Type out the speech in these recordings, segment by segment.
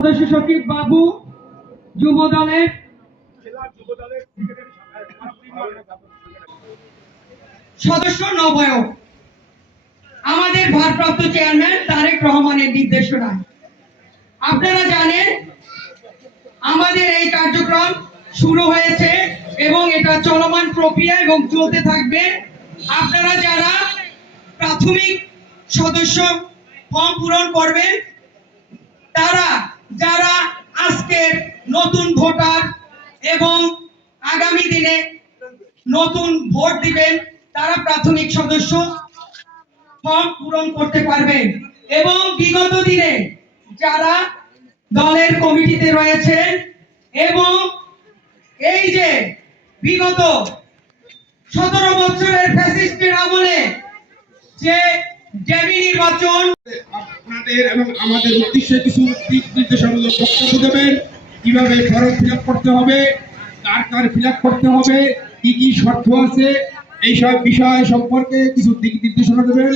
সদস্য সচিব বাবু, যুব দলের সদস্য নবয়ক আমাদের ভারপ্রাপ্ত চেয়ারম্যান তারেক রহমানের নির্দেশনায়। আপনারা জানেন, আমাদের এই কার্যক্রম শুরু হয়েছে এবং এটা চলমান প্রক্রিয়া এবং চলতে থাকবে। আপনারা যারা প্রাথমিক সদস্য ফর্ম পূরণ করবেন, তারা নতুন ভোটার এবং আগামী দিনে নতুন ভোট দিবেন, তারা প্রাথমিক সদস্য ফর্ম পূরণ করতে পারবেন এবং বিগত দিনে যারা দলের কমিটিতে রয়েছেন এবং এই যে বিগত সতেরো বছরের ফ্যাসিস্টের আমলে যে নির্বাচন আপনাদের এবং আমাদের উদ্দেশ্যে কিছু দিক নির্দেশনামূলক বক্তব্য দেবেন। কীভাবে ফর্ম ফিল করতে হবে, কার কার ফিল করতে হবে, কি কি শর্ত আছে, এইসব বিষয় সম্পর্কে কিছু দিক নির্দেশনা দেবেন।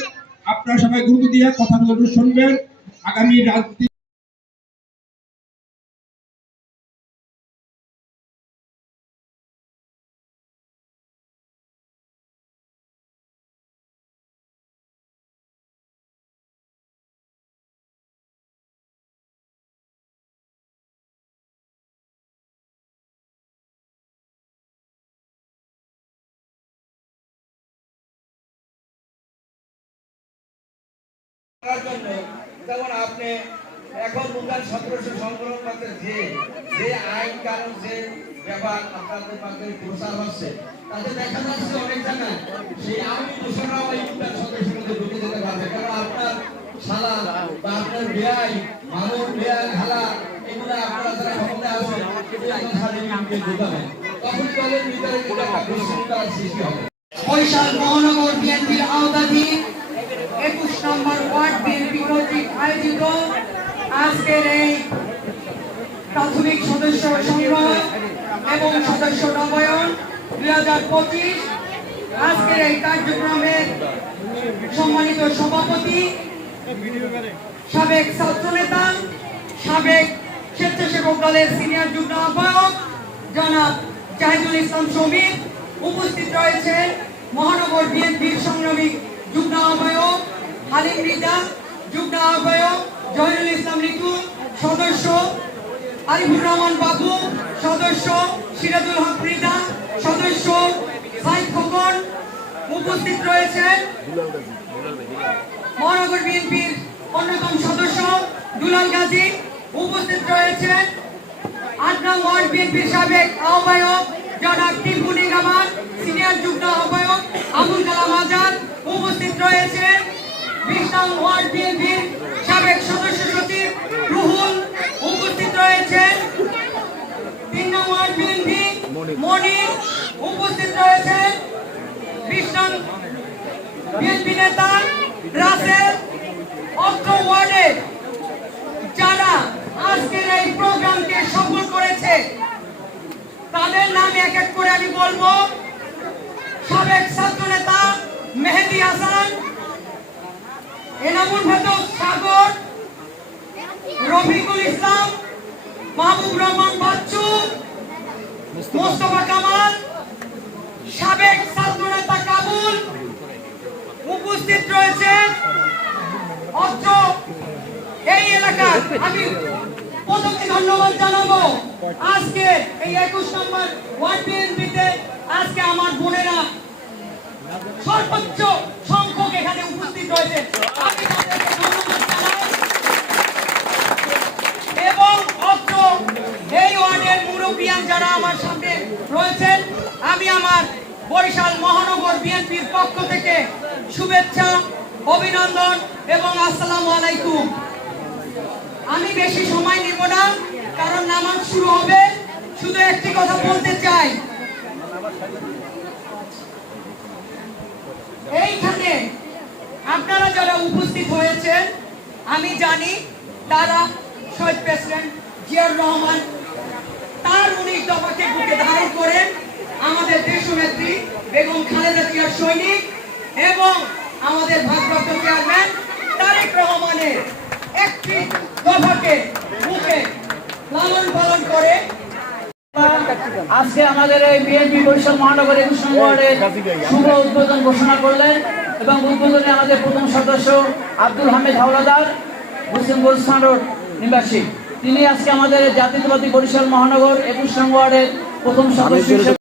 আপনারা সবাই গুরুত্ব দিয়ে কথাগুলো শুনবেন। আগামী রাজনীতি করার তখন দলের ভিতরে কিন্তু একটা বিশৃঙ্খলার সৃষ্টি হবে। মহানগর বিএনপির আওতাধীন একুশ নম্বর ওয়ার্ড বিএনপি কর্তৃক আয়োজিত আজকের এই প্রাথমিক সদস্য সংগ্রহ এবং সদস্য নবায়ন দুই হাজার পঁচিশ। আজকের এই কার্যক্রমের সম্মানিত সভাপতি, সাবেক ছাত্রনেতা, সাবেক স্বেচ্ছাসেবক দলের সিনিয়র যুগ্ম আহ্বায়ক, জনাব জাহিদুল ইসলাম শমীদ উপস্থিত রয়েছেন মহানগর বিএনপির সংগ্রামী যুগ্ম আহ্বায়ক হালিম রিজা, যুগ্ম আহ্বায়ক জহিরুল ইসলাম রিতু সদস্য আরিফুর রহমান বাবু, সদস্য সিরাজুল হক রিজা সদস্য সাইদ খোকন উপস্থিত রয়েছেন মহানগর বিএনপির অন্যতম সদস্য দুলাল গাজী উপস্থিত রয়েছেন আট নং ওয়ার্ড বিএনপির সাবেক আহ্বায়ক জনাব টিপু নিগামান সিনিয়র যুগ্ম আহ্বায়ক আবুল কালাম আজাদ উপস্থিত রয়েছেন বিশ নং ওয়ার্ড বিএনপির সাবেক সদস্য সচিব রুহুল উপস্থিত রয়েছেন তিন নং ওয়ার্ড বিএনপি মনির উপস্থিত রয়েছেন বিশ নং বিএনপি নেতা রাসেল অত্র ওয়ার্ডে যারা আজকের এই প্রোগ্রামকে সফল করেছে, তাদের নাম এক এক করে আমি বলব। সাবেক ছাত্র নেতা মেহেদি হাসান এনামুল ভেদক সাগর, রফিকুল ইসলাম, মাহবুব রহমান বাচ্চু, মোস্তফা কামাল, সাবেক ছাত্র কাবুল উপস্থিত রয়েছেন অত্র এই এলাকার আমি প্রথমে ধন্যবাদ জানাব। আজকে এই একুশ নম্বর ওয়ার্ড বিএনপিতে আজকে আমার বোনেরা সর্বোচ্চ সংখ্যক এখানে উপস্থিত রয়েছে আমি তাদেরকে ধন্যবাদ জানাই এবং অত্র এই ওয়ার্ডের মুরব্বিয়ান যারা আমার সামনে রয়েছেন আমি আমার বরিশাল মহানগর বিএনপির পক্ষ থেকে শুভেচ্ছা, অভিনন্দন এবং আসসালামু আলাইকুম। আমি বেশি সময় নিব না, কারণ নামাজ শুরু হবে। শুধু একটি কথা বলতে চাই। এইখানে আপনারা যারা উপস্থিত হয়েছেন, আমি জানি তারা শহীদ প্রেসিডেন্ট জিয়াউর রহমান, তার উনিশ দফাকে বুকে ধারণ করেন। বেগম খালেদা জিয়ার সৈনিক এবং আমাদের ভারপ্রাপ্ত চেয়ারম্যান তারেক রহমানের একটি দফাকে বুকে লালন পালন করে আজকে আমাদের এই বিএনপি বরিশাল মহানগর একুশ নং শুভ উদ্বোধন ঘোষণা করলেন এবং উদ্বোধনে আমাদের প্রথম সদস্য আব্দুল হামিদ হাওলাদার মুসলিম গুলস্থান রোড নিবাসী। তিনি আজকে আমাদের জাতীয়তাবাদী বরিশাল মহানগর একুশ নং ওয়ার্ডের প্রথম সদস্য